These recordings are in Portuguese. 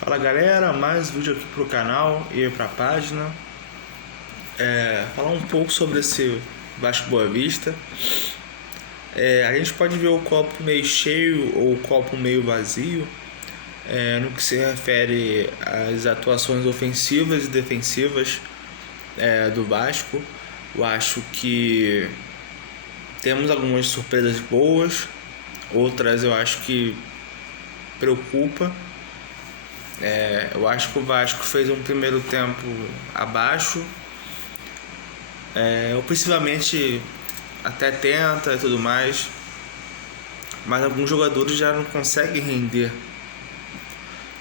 Fala galera, mais vídeo aqui pro canal e pra página. Falar um pouco sobre esse Vasco Boa Vista. A gente pode ver o copo meio cheio ou o copo meio vazio, no que se refere às atuações ofensivas e defensivas do Vasco. Eu acho que temos algumas surpresas boas, outras eu acho que preocupa. Eu acho que o Vasco fez um primeiro tempo abaixo, ofensivamente até tenta e tudo mais, mas alguns jogadores já não conseguem render.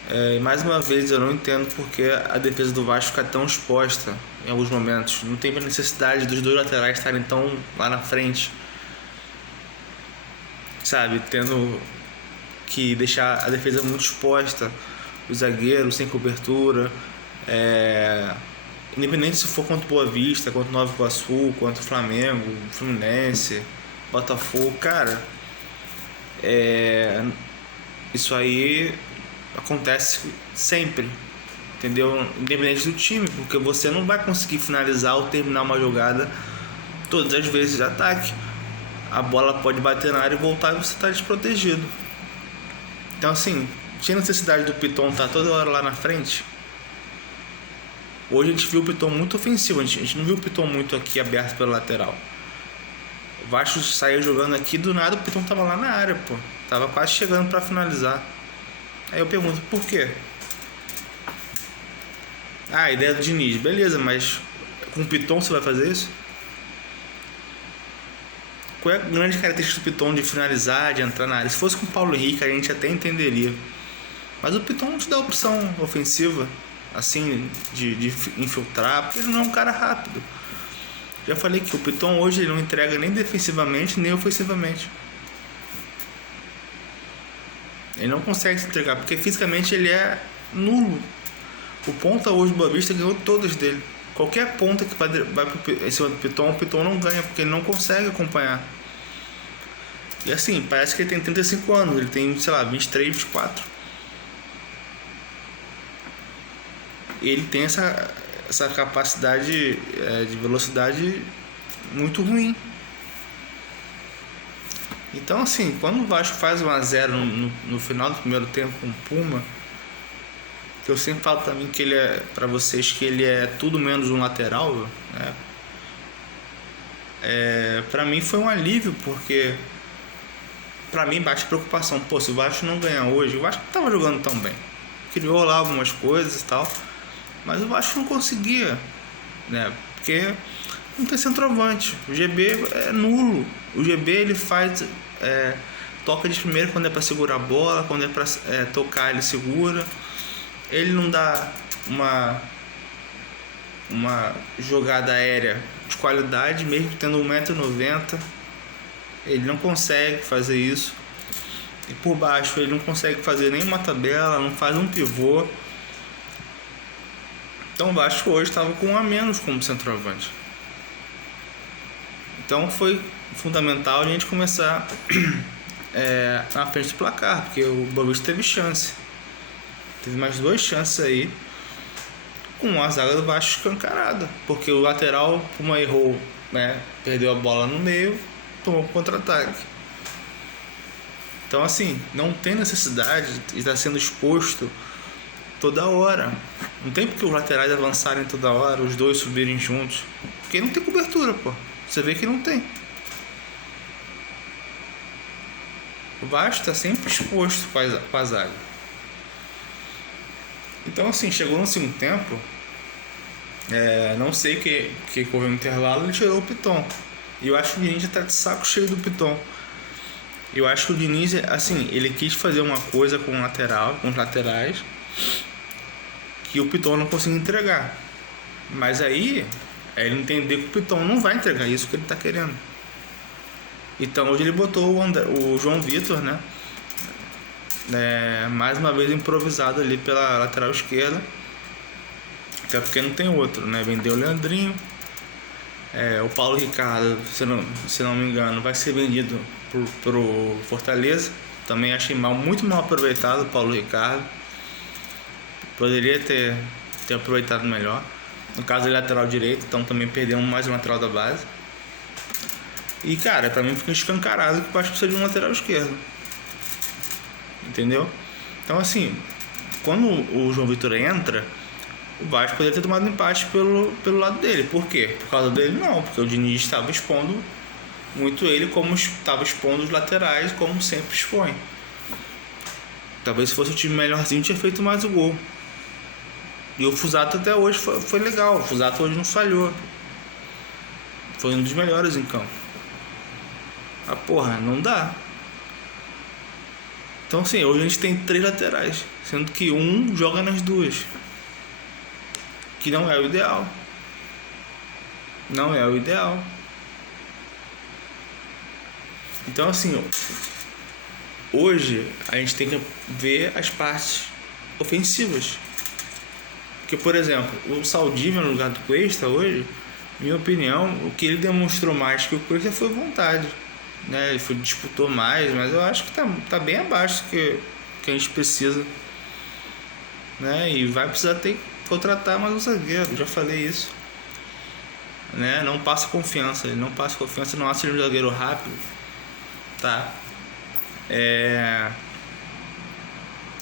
E mais uma vez eu não entendo porque a defesa do Vasco fica tão exposta em alguns momentos. Não tem necessidade dos dois laterais estarem tão lá na frente, sabe? Tendo que deixar a defesa muito exposta, os zagueiros sem cobertura, independente se for contra o Boa Vista, contra o Nova Iguaçu, contra o Flamengo, Fluminense, Botafogo, cara, isso aí acontece sempre, entendeu? Independente do time, porque você não vai conseguir finalizar ou terminar uma jogada todas as vezes de ataque. A bola pode bater na área e voltar e você está desprotegido. Então assim, tinha necessidade do Piton estar toda hora lá na frente. Hoje a gente viu o Piton muito ofensivo, a gente não viu o Piton muito aqui aberto pela lateral. O Vasco saiu jogando aqui, do nada o Piton tava lá na área, pô. Tava quase chegando para finalizar. Aí eu pergunto, por quê? A ideia do Diniz, beleza, mas com o Piton você vai fazer isso? Qual é a grande característica do Piton de finalizar, de entrar na área? Se fosse com o Paulo Henrique a gente até entenderia. Mas o Piton não te dá opção ofensiva, assim, de infiltrar, porque ele não é um cara rápido. Já falei que o Piton hoje ele não entrega nem defensivamente, nem ofensivamente. Ele não consegue se entregar, porque fisicamente ele é nulo. O ponta hoje do Boa Vista ganhou todas dele. Qualquer ponta que vai em cima do Piton, o Piton não ganha, porque ele não consegue acompanhar. E assim, parece que ele tem 35 anos, ele tem, sei lá, 23, 24. Ele tem essa capacidade de velocidade muito ruim. Então assim, quando o Vasco faz 1-0 no final do primeiro tempo com o Puma, que eu sempre falo pra mim que ele pra vocês que ele é tudo menos um lateral, né? Pra mim foi um alívio, porque pra mim baixa preocupação. Pô, se o Vasco não ganhar hoje, o Vasco não tava jogando tão bem, criou lá algumas coisas e tal, mas o Vasco não conseguia, né? Porque não tem centroavante. O GB é nulo. O GB ele faz toca de primeiro quando é para segurar a bola, quando é para tocar ele segura. Ele não dá uma jogada aérea de qualidade, mesmo tendo 1,90 m. Ele não consegue fazer isso. E por baixo ele não consegue fazer nenhuma tabela, não faz um pivô. Então o Vasco hoje estava com um a menos como centroavante. Então foi fundamental a gente começar na frente do placar, porque o Boa Vista teve chance. Teve mais duas chances aí, com a zaga do Vasco escancarada, porque o lateral, como errou, né, perdeu a bola no meio, tomou contra-ataque. Então assim, não tem necessidade de estar sendo exposto toda hora. Não tem porque os laterais avançarem toda hora, os dois subirem juntos, porque não tem cobertura, pô. Você vê que não tem. O Vasco está sempre exposto com a zaga. Então assim, chegou no segundo tempo, não sei que houve um intervalo, ele tirou o Piton. E eu acho que o Diniz já está de saco cheio do Piton. Eu acho que o Diniz, assim, ele quis fazer uma coisa com os laterais, que o Piton não conseguiu entregar. Mas aí ele entender que o Piton não vai entregar isso que ele está querendo. Então hoje ele botou o João Vitor, né? Mais uma vez improvisado ali pela lateral esquerda, até porque não tem outro, né? Vendeu o Leandrinho, o Paulo Ricardo, se não me engano, vai ser vendido pro Fortaleza. Também achei muito mal aproveitado o Paulo Ricardo. Poderia ter aproveitado melhor. No caso ele é lateral direito, então também perdemos mais um lateral da base. E cara, pra mim fica escancarado que o Vasco precisa de um lateral esquerdo. Entendeu? Então assim, quando o João Vitor entra, o Vasco poderia ter tomado empate pelo lado dele. Por quê? Por causa dele não, porque o Diniz estava expondo muito ele, como estava expondo os laterais, como sempre expõe. Talvez se fosse o time melhorzinho tinha feito mais o gol. E o Fusato até hoje foi legal. O Fusato hoje não falhou. Foi um dos melhores em campo. Ah, porra, não dá. Então assim, hoje a gente tem 3 laterais, sendo que um joga nas duas. Que não é o ideal. Não é o ideal. Então assim, hoje a gente tem que ver as partes ofensivas. Porque, por exemplo, o Saldívia no lugar do Cuesta hoje, minha opinião, o que ele demonstrou mais que o Cuesta foi vontade, né? Ele disputou mais, mas eu acho que tá bem abaixo do que a gente precisa, né? E vai precisar ter que contratar mais um zagueiro, já falei isso, né? Não passa confiança, ele não passa confiança, não acha ele um zagueiro rápido, tá?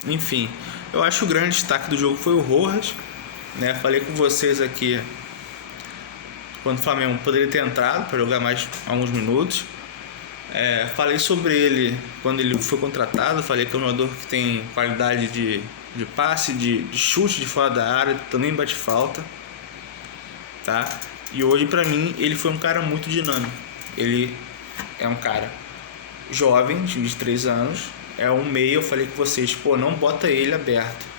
Enfim, eu acho que o grande destaque do jogo foi o Rojas, né? Falei com vocês aqui quando o Flamengo poderia ter entrado para jogar mais alguns minutos. Falei sobre ele quando ele foi contratado. Falei que é um jogador que tem qualidade de passe, de chute de fora da área, também bate falta, tá? E hoje pra mim ele foi um cara muito dinâmico. Ele é um cara jovem, de 23 anos, é um meio. Eu falei com vocês, pô, não bota ele aberto.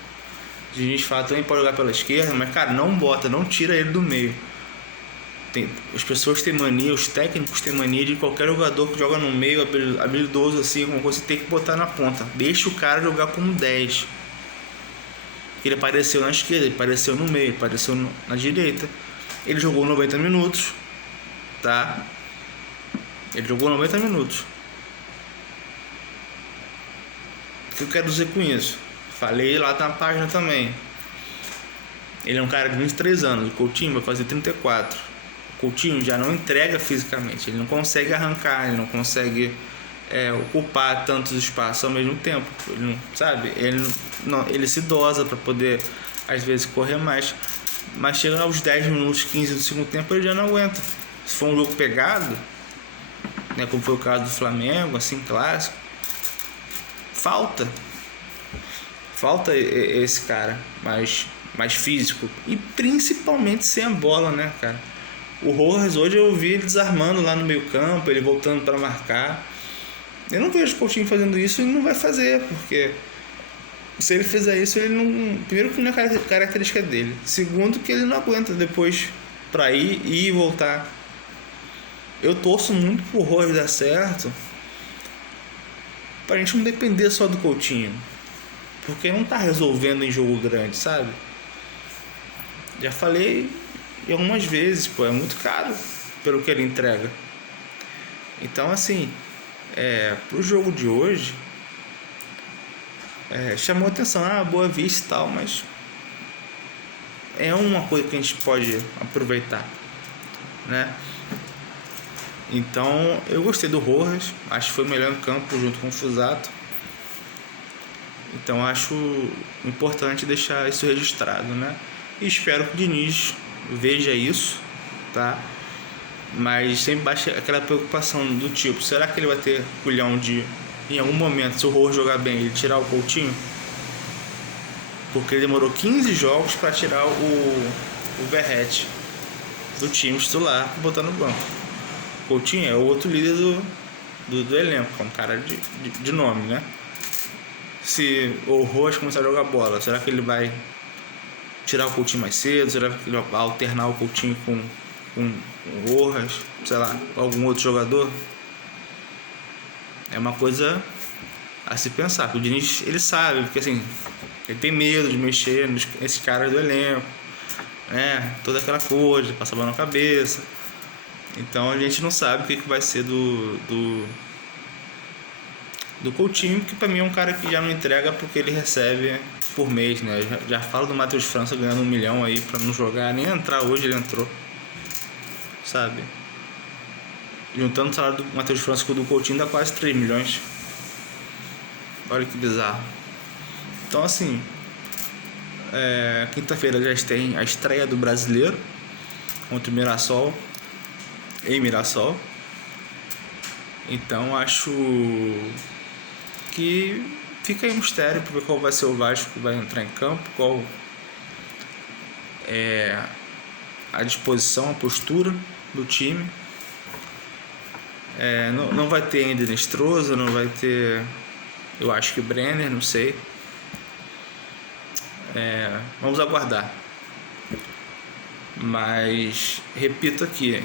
A gente fala também pode jogar pela esquerda, mas cara, não bota, não tira ele do meio. As pessoas têm mania, os técnicos têm mania de qualquer jogador que joga no meio, habilidoso assim, alguma coisa, você tem que botar na ponta. Deixa o cara jogar como 10. Ele apareceu na esquerda, ele apareceu no meio, ele apareceu na direita. Ele jogou 90 minutos, tá? Ele jogou 90 minutos. O que eu quero dizer com isso? Falei lá na página também. Ele é um cara de 23 anos. O Coutinho vai fazer 34. O Coutinho já não entrega fisicamente. Ele não consegue arrancar. Ele não consegue ocupar tantos espaços ao mesmo tempo. Ele não, sabe? Ele se dosa para poder, às vezes, correr mais. Mas chega aos 10 minutos, 15 do segundo tempo, ele já não aguenta. Se for um jogo pegado, né, como foi o caso do Flamengo, assim, clássico, falta esse cara mais físico e principalmente sem a bola, né, cara? O Rojas hoje eu vi ele desarmando lá no meio campo, ele voltando para marcar. Eu não vejo o Coutinho fazendo isso e não vai fazer, porque se ele fizer isso, ele não... Primeiro que não é característica dele, segundo que ele não aguenta depois para ir e voltar. Eu torço muito pro Rojas dar certo, pra gente não depender só do Coutinho, porque não tá resolvendo em jogo grande, sabe? Já falei algumas vezes, pô, é muito caro pelo que ele entrega. Então, assim, pro jogo de hoje, chamou atenção, Boa Vista e tal, mas é uma coisa que a gente pode aproveitar, né? Então, eu gostei do Rojas, acho que foi o melhor em campo junto com o Fusato. Então acho importante deixar isso registrado, né? E espero que o Diniz veja isso, tá? Mas sempre baixa aquela preocupação do tipo, será que ele vai ter culhão de, em algum momento, se o Rojas jogar bem, ele tirar o Coutinho? Porque ele demorou 15 jogos para tirar o Verratti do time titular e botar no banco. O Coutinho é o outro líder do elenco, é um cara de nome, né? Se o Rojas começar a jogar bola, será que ele vai tirar o Coutinho mais cedo? Será que ele vai alternar o Coutinho com o Rojas? Sei lá, algum outro jogador? É uma coisa a se pensar. O Diniz, ele sabe, porque assim, ele tem medo de mexer nesses caras do elenco, né? Toda aquela coisa, passar a mão na cabeça. Então a gente não sabe o que vai ser do Coutinho, que pra mim é um cara que já não entrega porque ele recebe por mês, né? Já falo do Matheus França ganhando 1 milhão aí pra não jogar, nem entrar hoje ele entrou, sabe? Juntando o salário do Matheus França com o do Coutinho dá quase 3 milhões. Olha que bizarro. Então assim, quinta-feira já tem a estreia do Brasileiro contra o Mirassol, em Mirassol. Então acho que fica aí um mistério para ver qual vai ser o Vasco que vai entrar em campo, qual é a disposição, a postura do time. Não vai ter ainda Nestrosa, não vai ter, eu acho que Brenner, não sei. Vamos aguardar. Mas repito aqui,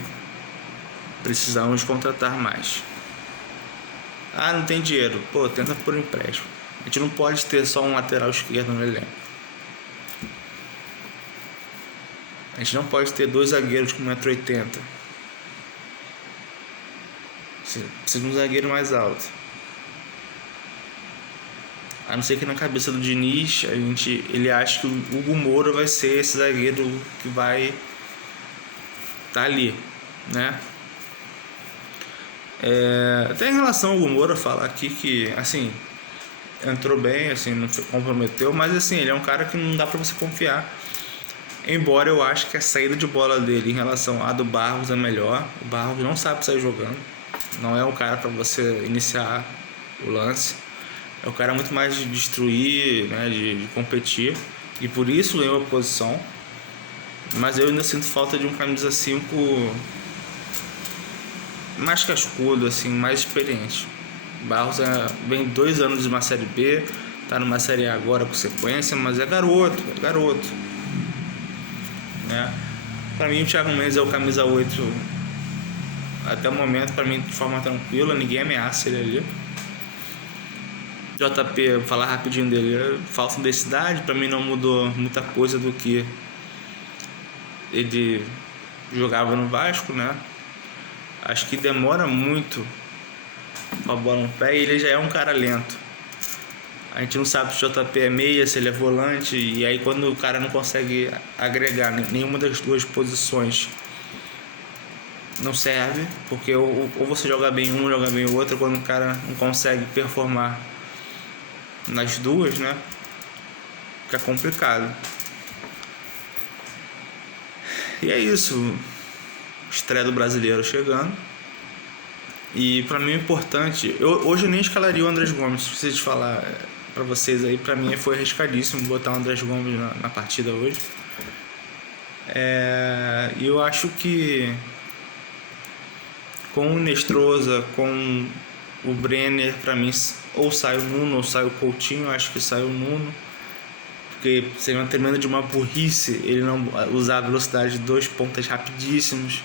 precisamos contratar mais. Não tem dinheiro, tenta por empréstimo. A gente não pode ter só um lateral esquerdo no elenco. A gente não pode ter 2 zagueiros com 1,80 m. Precisa de um zagueiro mais alto. A não ser que na cabeça do Diniz ele acha que o Hugo Moura vai ser esse zagueiro que vai estar ali, né? Até em relação ao Hugo Moura, falar aqui que assim, entrou bem, assim, não se comprometeu, mas assim, ele é um cara que não dá pra você confiar. Embora eu acho que a saída de bola dele em relação à do Barros é melhor. O Barros não sabe sair jogando, não é um cara pra você iniciar o lance. É um cara muito mais de destruir, né, de competir, e por isso ganhou a posição. Mas eu ainda sinto falta de um camisa 5 mais cascudo, assim, mais experiente. Barros vem 2 anos de uma Série B, tá numa Série A agora com sequência, mas é garoto, né? Pra mim o Thiago Mendes é o camisa 8 até o momento, pra mim de forma tranquila, ninguém ameaça ele ali. JP, vou falar rapidinho dele, falta de densidade, pra mim não mudou muita coisa do que ele jogava no Vasco, né? Acho que demora muito com a bola no pé e ele já é um cara lento. A gente não sabe se o JP é meia, se ele é volante, e aí quando o cara não consegue agregar nenhuma das 2 posições, não serve, porque ou você joga bem um, joga bem o outro. Quando o cara não consegue performar nas 2, né, fica complicado. E é isso, estreia do Brasileiro chegando. E pra mim é importante, hoje eu nem escalaria o Andrés Gomes, preciso te falar pra vocês aí, pra mim foi arriscadíssimo botar o Andrés Gomes na partida hoje. E eu acho que com o Nestrosa, com o Brenner, pra mim ou sai o Nuno ou sai o Coutinho. Eu acho que sai o Nuno, porque seria uma tremenda de uma burrice ele não usar a velocidade de 2 pontas rapidíssimos,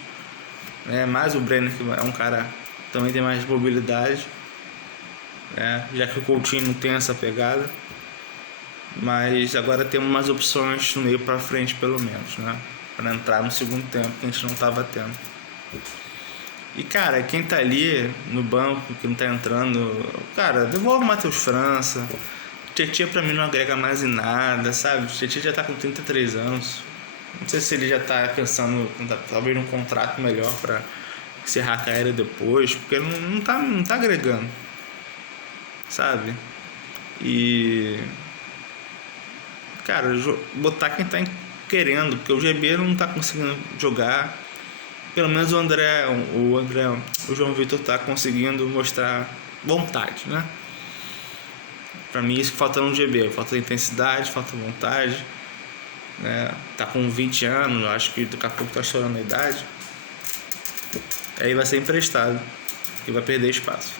né? Mais o Brenner, que é um cara também tem mais mobilidade, né? Já que o Coutinho não tem essa pegada. Mas agora temos mais opções no meio pra frente, pelo menos, né, para entrar no segundo tempo, que a gente não tava tendo. E cara, quem tá ali no banco, que não tá entrando, cara, devolve o Matheus França. O Tietchan pra mim não agrega mais em nada, sabe? O Tietchan já tá com 33 anos. Não sei se ele já tá pensando talvez num contrato melhor pra encerrar a carreira depois, porque não tá agregando, sabe? E cara, botar quem tá querendo, porque o GB não tá conseguindo jogar. Pelo menos o João Vitor tá conseguindo mostrar vontade, né? Pra mim isso que falta no GB, falta intensidade, falta vontade, né? Tá com 20 anos, acho que daqui a pouco tá estourando a idade. Aí vai ser emprestado e vai perder espaço.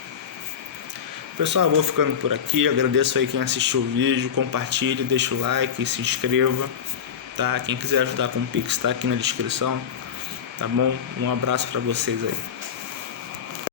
Pessoal, eu vou ficando por aqui. Agradeço aí quem assistiu o vídeo, compartilhe, deixa o like, se inscreva, tá? Quem quiser ajudar com o Pix tá aqui na descrição, tá bom? Um abraço pra vocês aí.